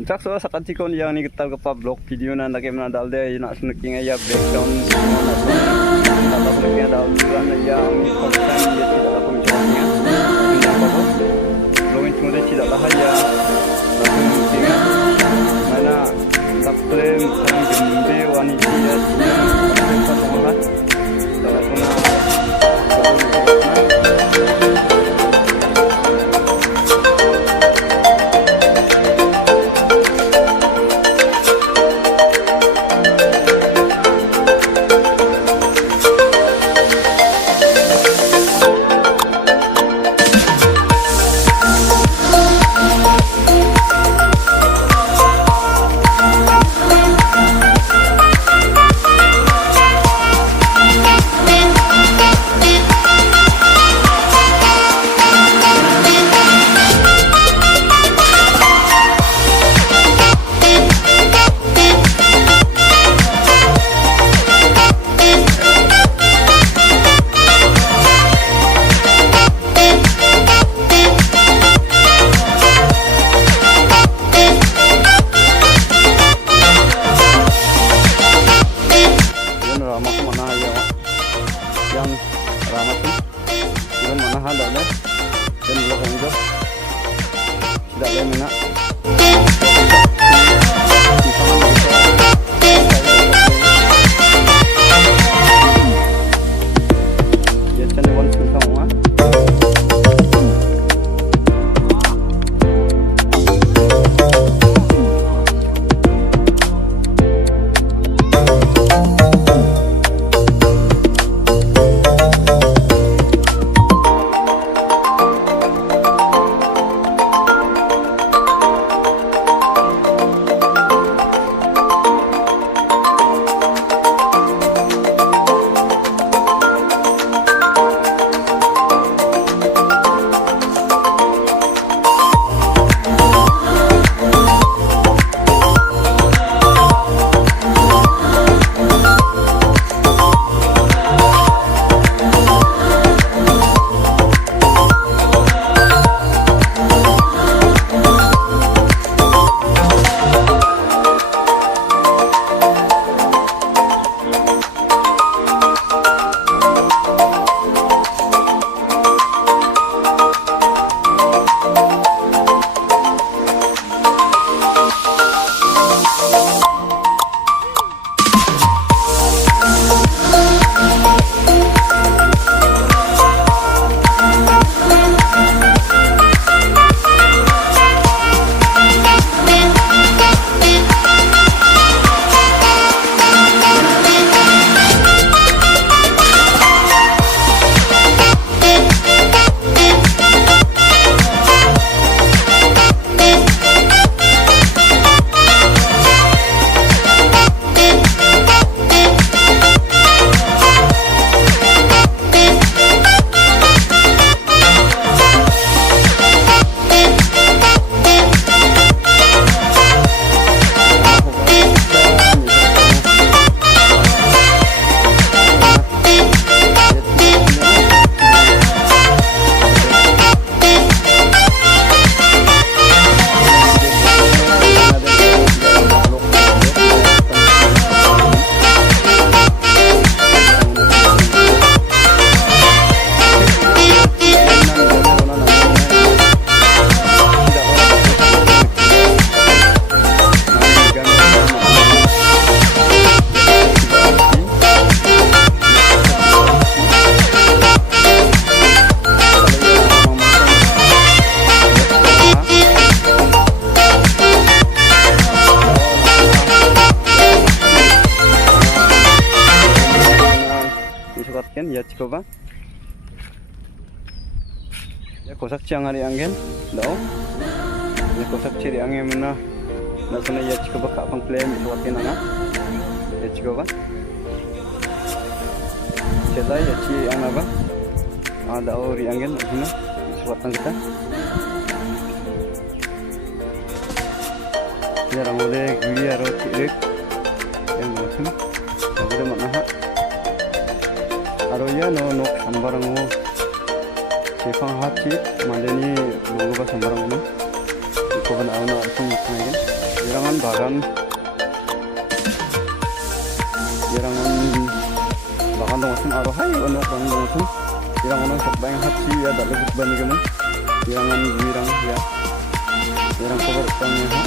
Rimchaksoa sakatikon yang ni kita kepa vlog video na lagi mana dal deh nak sunuking ya background nak sunuking dal bulan yang ni konten dia tidak laku mencoba yang bagus vlogin cuma dia tidak lah ya sunuking mana tak klaim sekarang gede wanita dia tidak pasang dalam sana ya coba ya kosak ciang hari angin dao ya kosak ciri angin mana nak sana ya coba kak pangklaim itu wakin anak ya coba cetai ya ci ang apa ada ori angin mana suatan kita ya ramole gili aro cirik yang macam ada mana aro ya no sambarang mo Sefang hati, maleni mangga sambarang mo. Iko ban awna asung ngagen. bagan irangan bagan dong asim aro hai ono kan dong asim irangan sok bang hati ya dak lebut bani gaman irangan wirang ya irang cover tangnya ha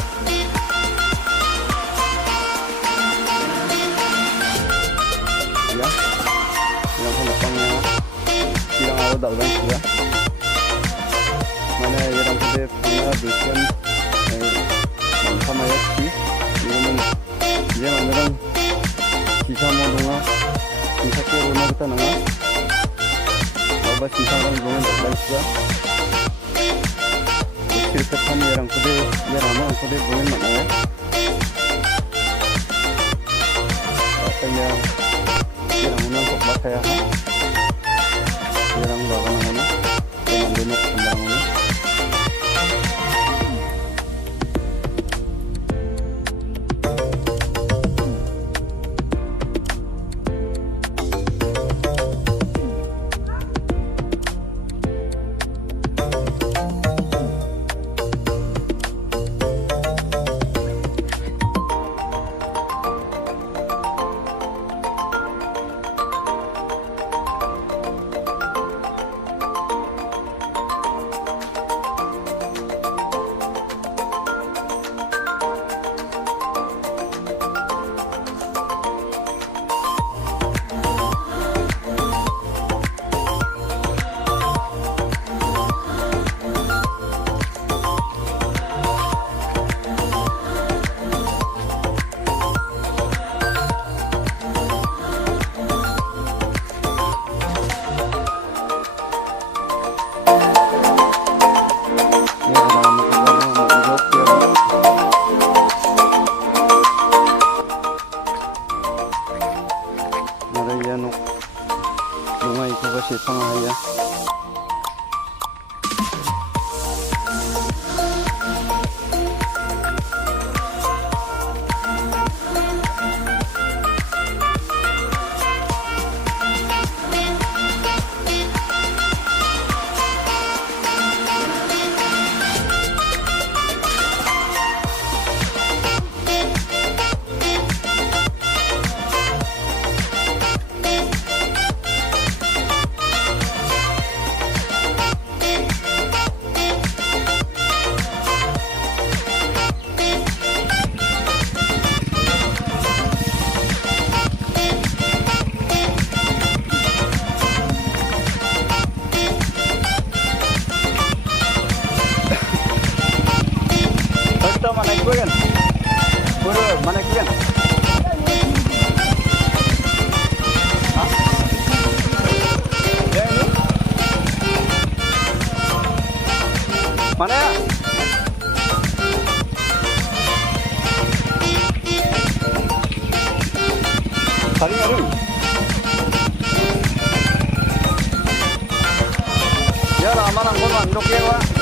ya irang cover tangnya irang aro dak bang ya mana irang cover tangnya bikin sama ya sih 이거는 이제 만드는 기사모동아 기사께로나 kita nanga coba sisaran bunga baiknya kirpetan yang kode ya rama kode bunga mana ya apa ya yang mana kok pakai ha yang bagan mana dengan denok sembarang mana Mana ya? Tadi ada. Ya lama nangkon mandok ya, Pak.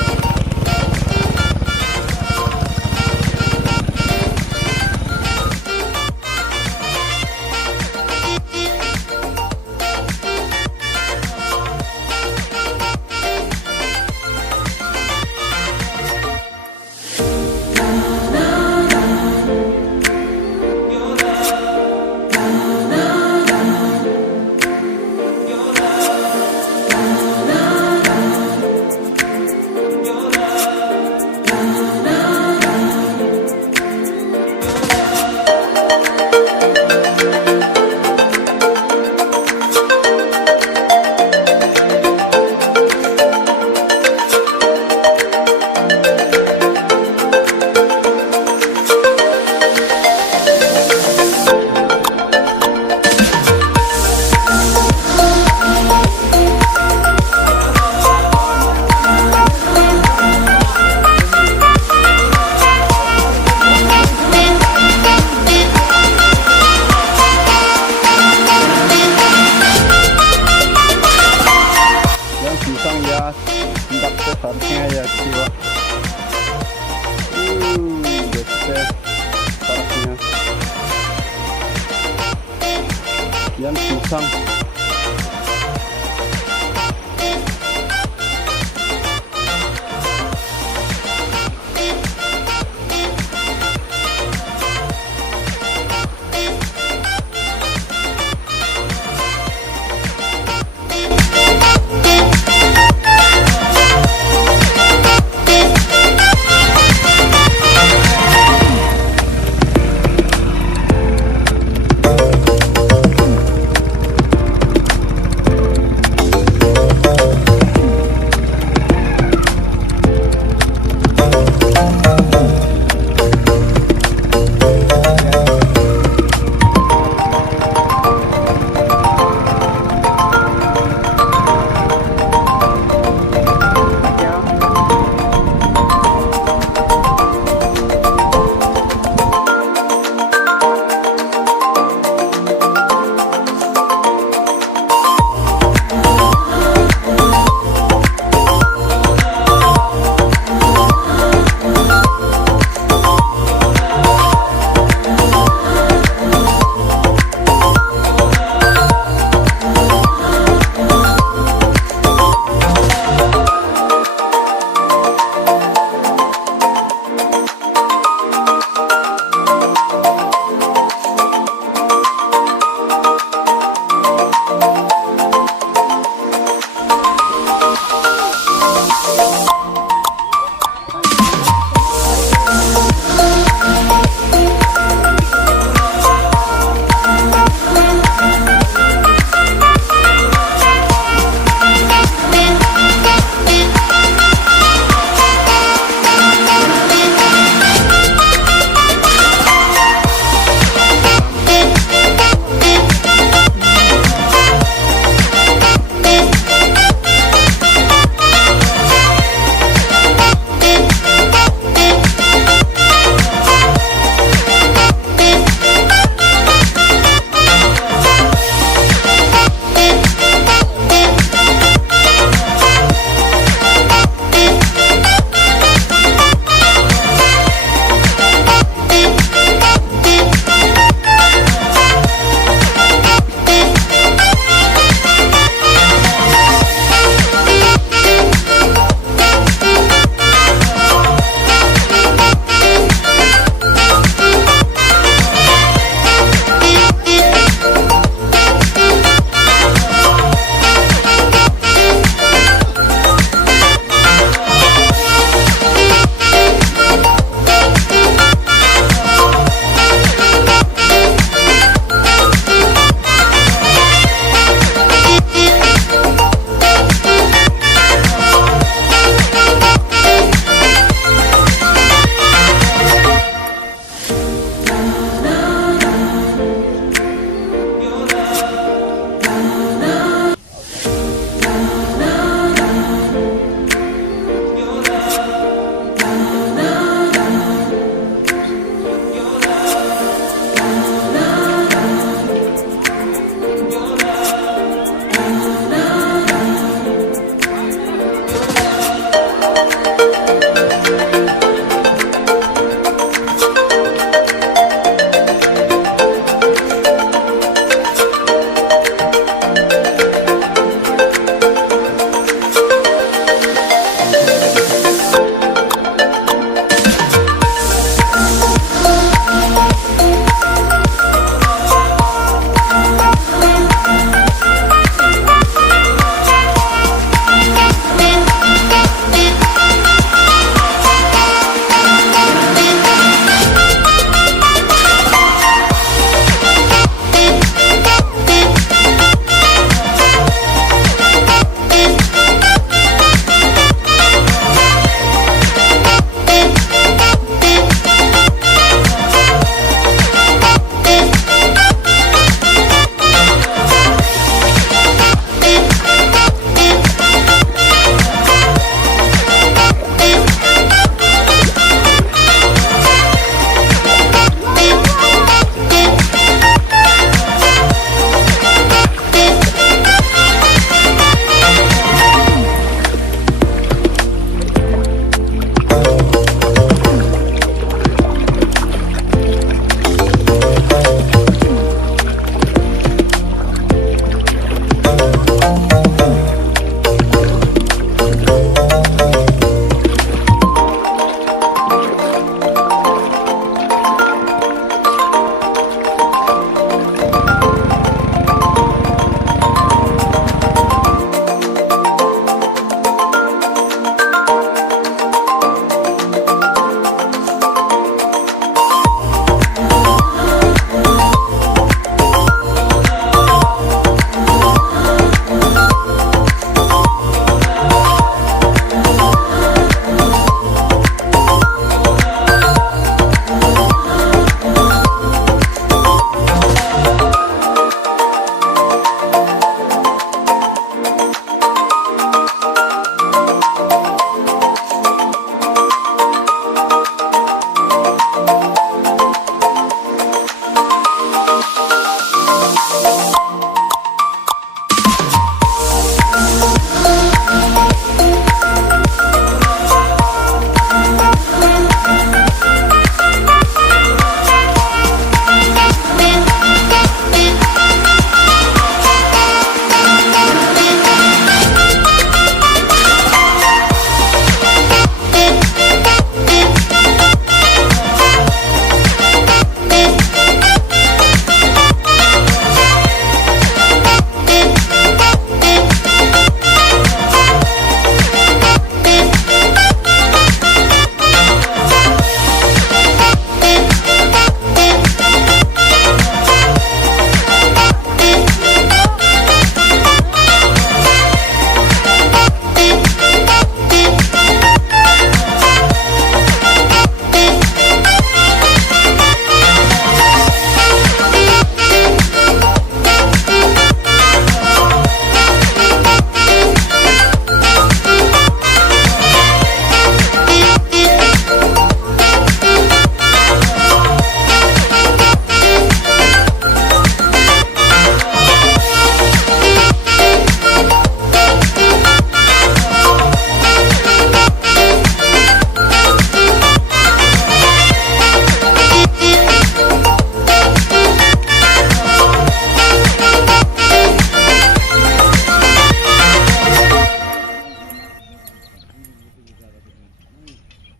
Simsang